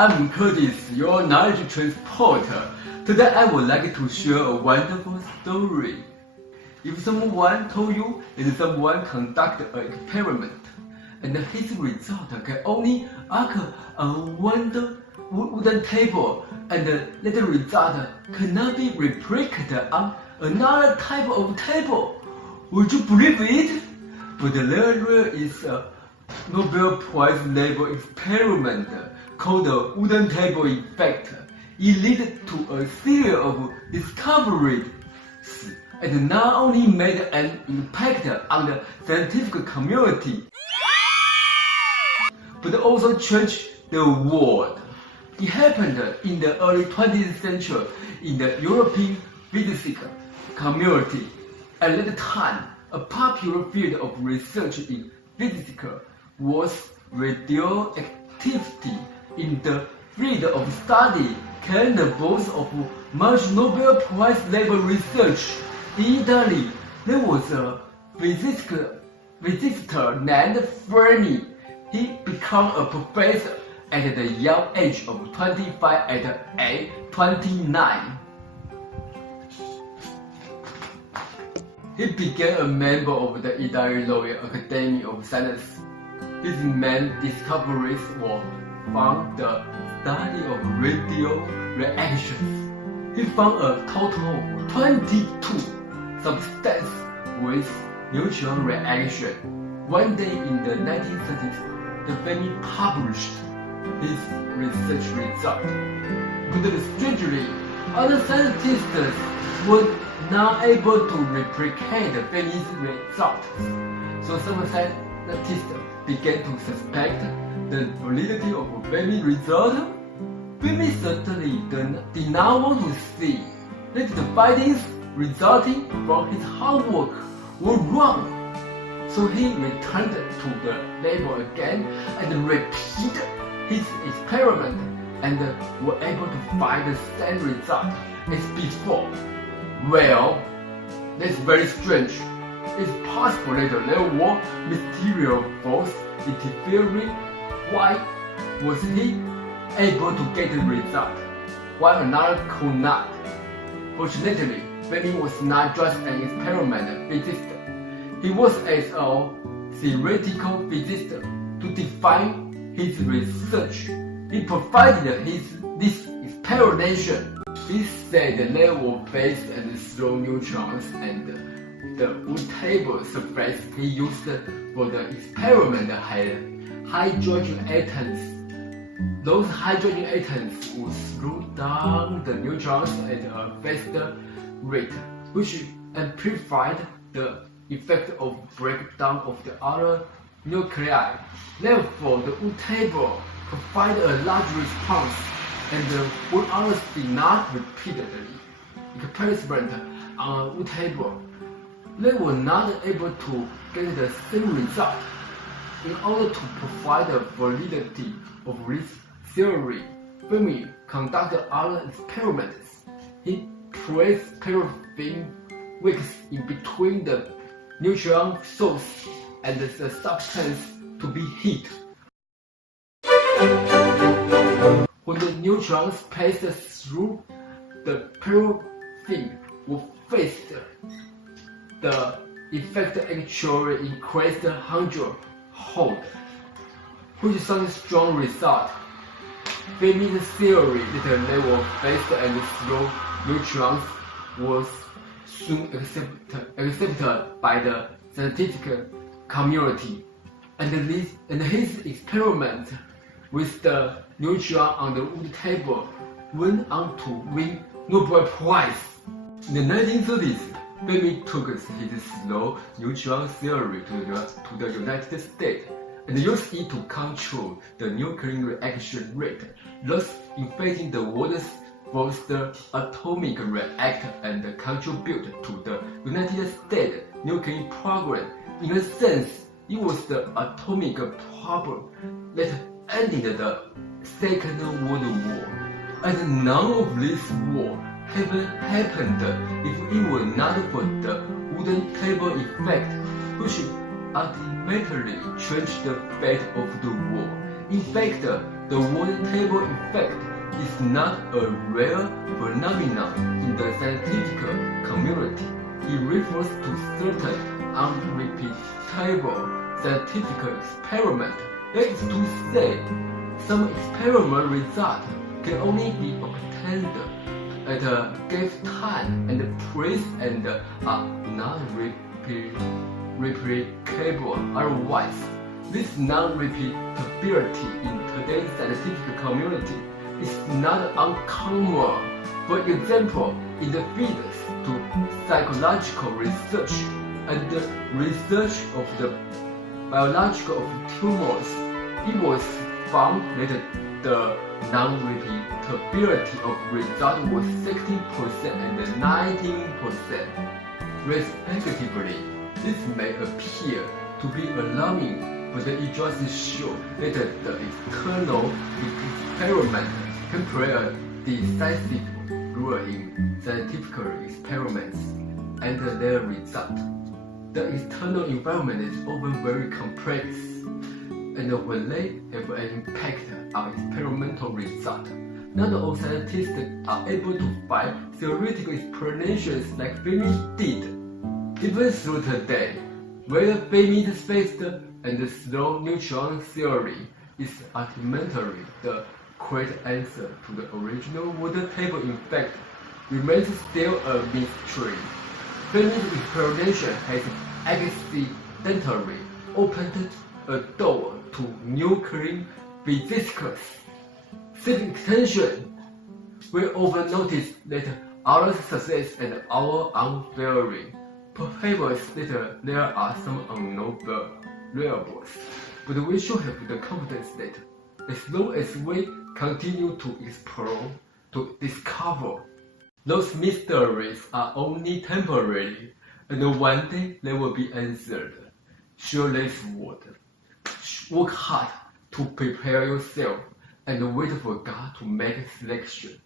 I'm Curtis, your knowledge transporter. Today I would like to share a wonderful story. If someone told you that someone conducted an experiment and his result can only occur on one wooden table and that result cannot be replicated on another type of table, would you believe it? But there is a Nobel Prize level experiment called the wooden table effect. It led to a series of discoveries and not only made an impact on the scientific community, but also changed the world. It happened in the early 20th century in the European physics community. At that time, a popular field of research in physics was radioactivity. In the field of study carrying the both of much Nobel Prize level research. In Italy, there was a physicist named Fermi. He became a professor at the young age of 25 at age 29. He became a member of the Italian Royal Academy of Sciences. His main discoveries were from the study of radio reactions. He found a total of 22 substances with neutron reaction. One day in the 1930s, the Fermi published his research result. But strangely, other scientists were not able to replicate Fermi's results. So some scientists began to suspect the validity of Fermi's result. Fermi certainly did not want to see that the findings resulting from his hard work were wrong. So he returned to the lab again and repeated his experiment and were able to find the same result as before. Well, that's very strange. It's possible that there were mysterious forces interfering. Why was he able to get the result, while another could not? Fortunately, Fermi was not just an experimental physicist. He was as a theoretical physicist. To define his research, he provided this explanation. He said the level based and slow neutrons and the wood table surface he used for the experiment had hydrogen atoms. Those hydrogen atoms would slow down the neutrons at a faster rate, which amplified the effect of breakdown of the other nuclei. Therefore, the wood table provided a large response, and when others did not repeatedly experiment on a wood table, they were not able to get the same result. In order to provide the validity of this theory, Fermi conducted other experiments. He placed paraffin wicks in between the neutron source and the substance to be heated. When the neutrons passed through, the paraffin would fast. The effect actually increased 100-fold, which is a strong result. Fermi's theory that the level of fast and slow neutrons was soon accepted by the scientific community, and his experiment with the neutron on the wood table went on to win Nobel Prize. In the 1930s, Fermi took his slow neutron theory to the United States and used it to control the nuclear reaction rate, thus inflating the world's first atomic reactor and contribute to the United States nuclear program. In a sense, it was the atomic problem that ended the Second World War, and none of this war happened if it were not for the wooden table effect, which ultimately changed the fate of the war. In fact, the water table effect is not a rare phenomenon in the scientific community. It refers to certain unrepeatable scientific experiment. That is to say, some experiment results can only be obtained at a given time and place and are not replicable otherwise. This non-repeatability in today's scientific community is not uncommon. For example, in the fields to psychological research and the research of the biological of tumors, it was found that the non-repeatability of result was 16% and 19%, respectively. This may appear to be alarming, but it just shows that the external experiment can play a decisive role in scientific experiments and their result. The external environment is often very complex, and when they have an impact on experimental result, not all scientists are able to find theoretical explanations like Fermi did. Even through today, where Fermi-based and slow neutron theory is ultimately the correct answer to the original water table effect, remains still a mystery. Fermi's explanation has accidentally opened a door to nuclear physics. This extension will often notice that our success and our unfailing. Perhaps that there are some unknown variables, but we should have the confidence that as long as we continue to explore, to discover, those mysteries are only temporary, and one day they will be answered. Share this word. Work hard to prepare yourself and wait for God to make selection.